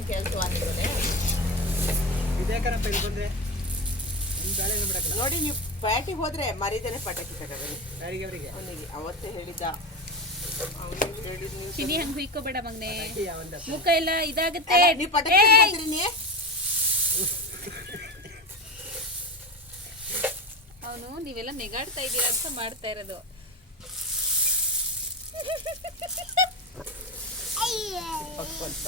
ಏನು ಕೆಲಸ ಆಗಿರೋದೆ ಇದೇ ಕಣಪ್ಪ ಇಲ್ಲಿ ಬಂದ್ರೆ ನೋಡಿ ನೀವು ಪ್ಯಾಟಿಗೆ ಹೋದ್ರೆ ಮರಿದೇನೆ ಪಟಾಕಿ ತಗೋಬೇಡಿ ಅವರಿಗೆ ಅವನಿಗೆ ಅವತ್ತೇ ಹೇಳಿದ್ದ ಚಿನಿ ಹಂಗೆ ಹುಯ್ಕೋಬೇಡ ಮಗನೇ ಮುಖ ಎಲ್ಲ ಇದಾಗುತ್ತೆ ನೀವು ಪಟಾಕಿ ತಗೊಂತೀರಿ ನೀ ಅವನು ನೀವೆಲ್ಲ ನೆಗಾಡ್ತಾ ಇದ್ದೀರಾ ಅಂತ ಮಾಡ್ತಾ ಇರೋದು ಅಂತ